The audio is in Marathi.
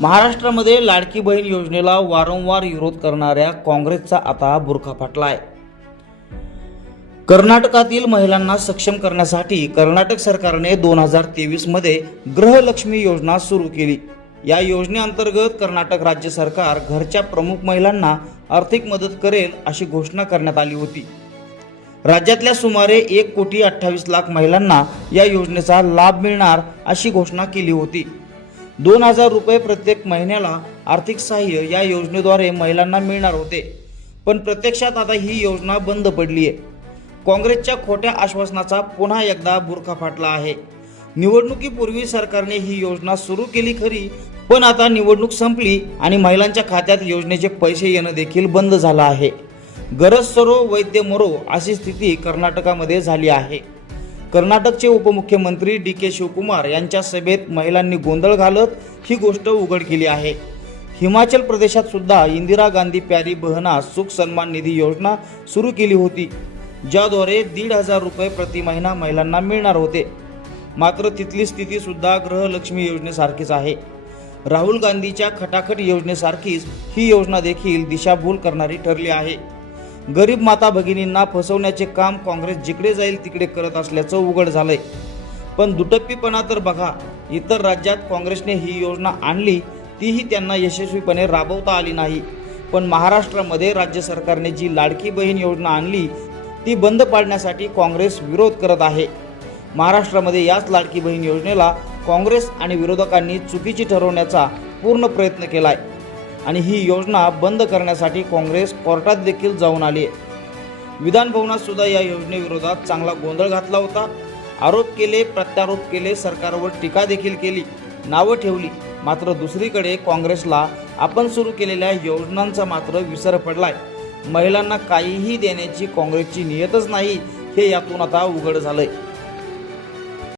महाराष्ट्रामध्ये लाडकी बहीण योजनेला वारंवार विरोध करणाऱ्या काँग्रेसचा आता बुरखा फाटला आहे कर्नाटकातील महिलांना सक्षम करण्यासाठी कर्नाटक सरकारने दोन हजार तेवीसमध्ये गृहलक्ष्मी योजना सुरू केली. या योजनेअंतर्गत कर्नाटक राज्य सरकार घरच्या प्रमुख महिलांना आर्थिक मदत करेल अशी घोषणा करण्यात आली होती. राज्यातल्या सुमारे एक कोटी अठ्ठावीस लाख महिलांना या योजनेचा लाभ मिळणार अशी घोषणा केली होती. दोन हजार रुपये प्रत्येक महिन्याला आर्थिक सहाय्य या योजनेद्वारे महिलांना मिळणार होते. पण प्रत्यक्षात आता ही योजना बंद पडली आहे. काँग्रेसच्या खोट्या आश्वासनाचा पुन्हा एकदा बुरखा फाटला आहे. निवडणुकीपूर्वी सरकारने ही योजना सुरू केली खरी पण आता निवडणूक संपली आणि महिलांच्या खात्यात योजनेचे पैसे येणं देखील बंद झालं आहे. गरज सरो वैद्य मरो अशी स्थिती कर्नाटकामध्ये झाली आहे. कर्नाटकचे उपमुख्यमंत्री डी के शिवकुमार यांच्या सभेत महिलांनी गोंधळ घालत ही गोष्ट उघड केली आहे. हिमाचल प्रदेशात सुद्धा इंदिरा गांधी प्यारी बहना सुख सन्मान निधी योजना सुरू केली होती ज्याद्वारे दीड हजार रुपये प्रति महिना महिलांना मिळणार होते. मात्र तिथली स्थिती सुद्धा गृहलक्ष्मी योजनेसारखीच आहे. राहुल गांधीच्या खटाखट योजनेसारखीच ही योजना देखील दिशाभूल करणारी ठरली आहे. गरीब माता भगिनींना फसवण्याचे काम काँग्रेस जिकडे जाईल तिकडे करत असल्याचं उघड झालंय. पण दुटप्पीपणा तर बघा इतर राज्यात काँग्रेसने ही योजना आणली तीही त्यांना यशस्वीपणे राबवता आली नाही. पण महाराष्ट्रामध्ये राज्य सरकारने जी लाडकी बहीण योजना आणली ती बंद पाडण्यासाठी काँग्रेस विरोध करत आहे. महाराष्ट्रामध्ये याच लाडकी बहीण योजनेला काँग्रेस आणि विरोधकांनी चुकीची ठरवण्याचा पूर्ण प्रयत्न केला आहे आणि ही योजना बंद करण्यासाठी काँग्रेस कोर्टात देखील जाऊन आली आहे. विधानभवनात सुद्धा या योजनेविरोधात चांगला गोंधळ घातला होता. आरोप केले प्रत्यारोप केले सरकारवर टीका देखील केली. नावं ठेवली. मात्र दुसरीकडे काँग्रेसला आपण सुरू केलेल्या योजनांचा मात्र विसर पडलाय. महिलांना काहीही देण्याची काँग्रेसची नियतच नाही हे यातून आता उघड झालंय.